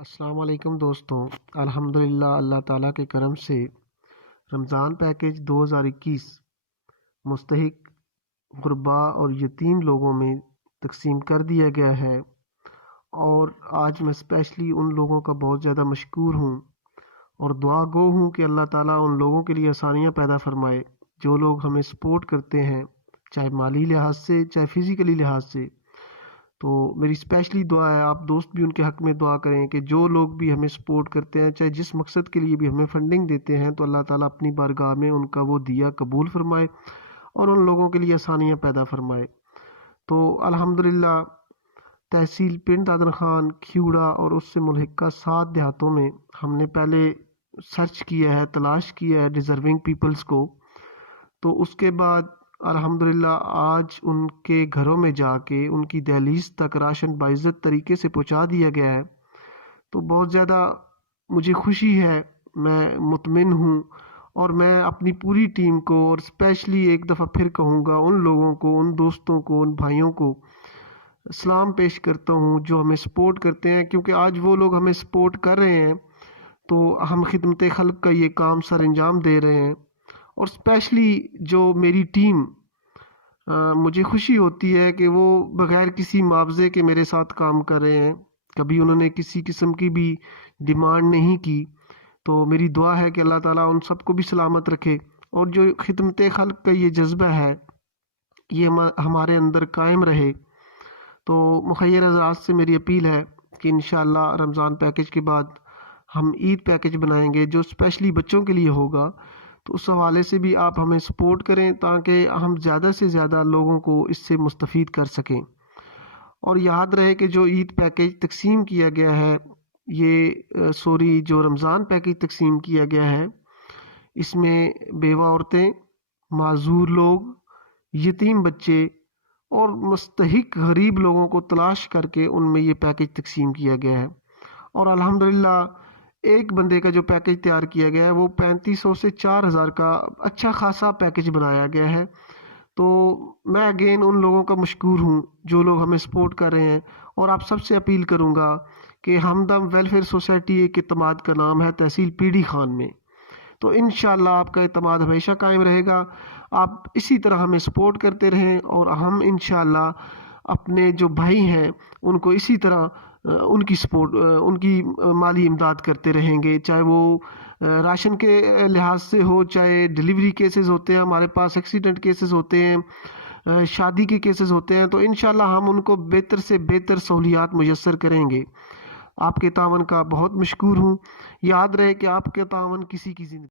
السلام علیکم دوستوں، الحمدللہ اللہ تعالیٰ کے کرم سے رمضان پیکیج 2021 مستحق غربا اور یتیم لوگوں میں تقسیم کر دیا گیا ہے۔ اور آج میں اسپیشلی ان لوگوں کا بہت زیادہ مشکور ہوں اور دعا گو ہوں کہ اللہ تعالیٰ ان لوگوں کے لیے آسانیاں پیدا فرمائے جو لوگ ہمیں سپورٹ کرتے ہیں، چاہے مالی لحاظ سے چاہے فزیکلی لحاظ سے۔ تو میری اسپیشلی دعا ہے، آپ دوست بھی ان کے حق میں دعا کریں کہ جو لوگ بھی ہمیں سپورٹ کرتے ہیں، چاہے جس مقصد کے لیے بھی ہمیں فنڈنگ دیتے ہیں، تو اللہ تعالیٰ اپنی بارگاہ میں ان کا وہ دیا قبول فرمائے اور ان لوگوں کے لیے آسانیاں پیدا فرمائے۔ تو الحمدللہ تحصیل پنڈ دادن خان، کھیوڑا اور اس سے ملحقہ 7 دیہاتوں میں ہم نے پہلے سرچ کیا ہے، تلاش کیا ہے ڈیزرونگ پیپلز کو۔ تو اس کے بعد الحمدللہ آج ان کے گھروں میں جا کے ان کی دہلیز تک راشن باعزت طریقے سے پہنچا دیا گیا ہے۔ تو بہت زیادہ مجھے خوشی ہے، میں مطمئن ہوں، اور میں اپنی پوری ٹیم کو اور اسپیشلی ایک دفعہ پھر کہوں گا ان لوگوں کو، ان دوستوں کو، ان بھائیوں کو سلام پیش کرتا ہوں جو ہمیں سپورٹ کرتے ہیں، کیونکہ آج وہ لوگ ہمیں سپورٹ کر رہے ہیں تو ہم خدمت خلق کا یہ کام سر انجام دے رہے ہیں۔ اور اسپیشلی جو میری ٹیم، مجھے خوشی ہوتی ہے کہ وہ بغیر کسی معاوضے کے میرے ساتھ کام کر رہے ہیں، کبھی انہوں نے کسی قسم کی بھی ڈیمانڈ نہیں کی۔ تو میری دعا ہے کہ اللہ تعالیٰ ان سب کو بھی سلامت رکھے، اور جو خدمت خلق کا یہ جذبہ ہے یہ ہمارے اندر قائم رہے۔ تو مخیر حضرات سے میری اپیل ہے کہ انشاءاللہ رمضان پیکیج کے بعد ہم عید پیکیج بنائیں گے جو اسپیشلی بچوں کے لیے ہوگا۔ تو اس حوالے سے بھی آپ ہمیں سپورٹ کریں تاکہ ہم زیادہ سے زیادہ لوگوں کو اس سے مستفید کر سکیں۔ اور یاد رہے کہ جو عید پیکیج تقسیم کیا گیا ہے، جو رمضان پیکیج تقسیم کیا گیا ہے، اس میں بیوہ عورتیں، معذور لوگ، یتیم بچے اور مستحق غریب لوگوں کو تلاش کر کے ان میں یہ پیکیج تقسیم کیا گیا ہے۔ اور الحمدللہ ایک بندے کا جو پیکیج تیار کیا گیا ہے وہ 3500 سے 4000 کا اچھا خاصا پیکیج بنایا گیا ہے۔ تو میں اگین ان لوگوں کا مشکور ہوں جو لوگ ہمیں سپورٹ کر رہے ہیں، اور آپ سب سے اپیل کروں گا کہ ہمدم ویلفیئر سوسائٹی ایک اعتماد کا نام ہے تحصیل پی ڈی خان میں۔ تو انشاءاللہ آپ کا اعتماد ہمیشہ قائم رہے گا، آپ اسی طرح ہمیں سپورٹ کرتے رہیں، اور ہم انشاءاللہ اپنے جو بھائی ہیں ان کو اسی طرح ان کی مالی امداد کرتے رہیں گے، چاہے وہ راشن کے لحاظ سے ہو، چاہے ڈیلیوری کیسز ہوتے ہیں ہمارے پاس، ایکسیڈنٹ کیسز ہوتے ہیں، شادی کے کیسز ہوتے ہیں، تو انشاءاللہ ہم ان کو بہتر سے بہتر سہولیات میسر کریں گے۔ آپ کے تعاون کا بہت مشکور ہوں۔ یاد رہے کہ آپ کے تعاون کسی کی زندگی